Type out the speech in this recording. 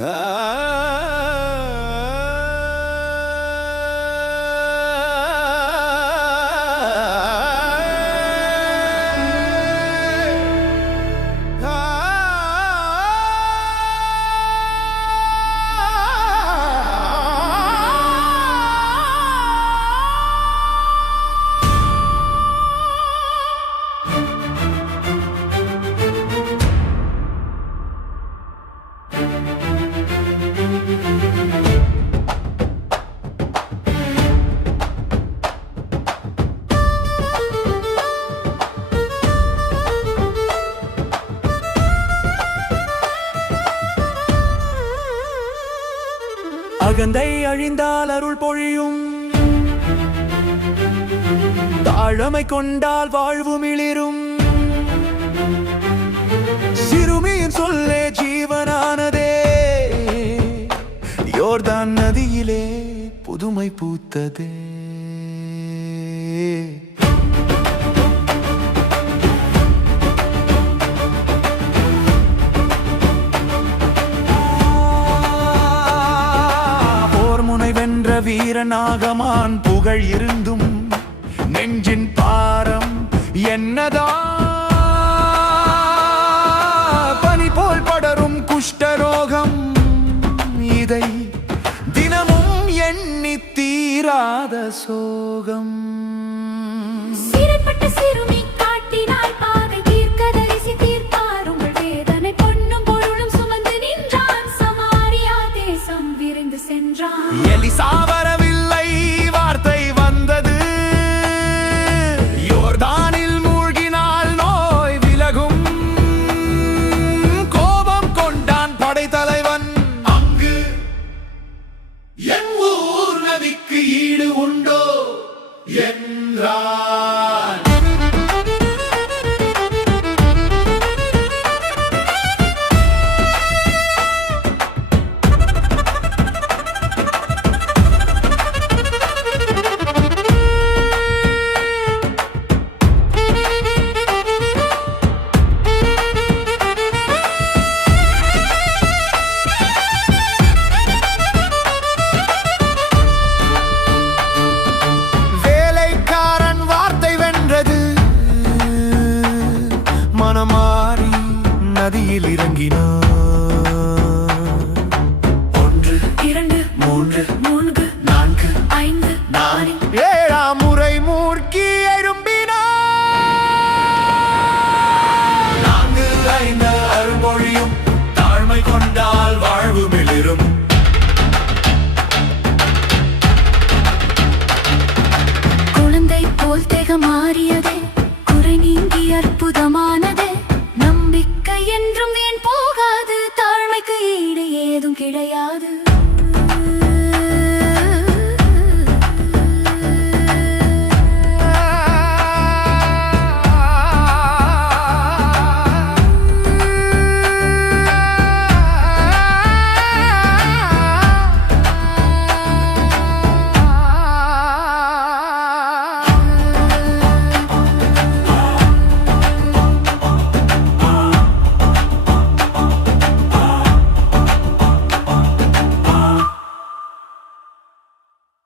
啊 சுகந்தை அழிந்தால் அருள் பொழியும். தாழமை கொண்டால் வாழ்வு மிளிரும். சிறுமியின் சொல்லே ஜீவனானதே. யோர்தான் நதியிலே புதுமை பூத்ததே. வீரனாகமான் புகழ் இருந்தும் நெஞ்சின் பாரம் என்னதா? பனி போல் படரும் குஷ்டரோகம். இதை தினமும் எண்ணி தீராத சோகம். சென்றான் எலிசா வரவில்லை வார்த்தை வந்தது. யோர்தானில் மூழ்கினால் நோய் விலகும். கோபம் கொண்டான் படைத்தலைவன். அங்கு என் ஊர் நதிக்கு ஈடு உண்டோ? என் நதியில் இறங்கினார். ஒன்று இரண்டு மூன்று மூன்று நான்கு ஐந்து நாலு ஏழாம் முறை மூர்க்கி எறும்பினார் நான்கு ஐந்து அருமொழியும் தாழ்மை கொண்டால்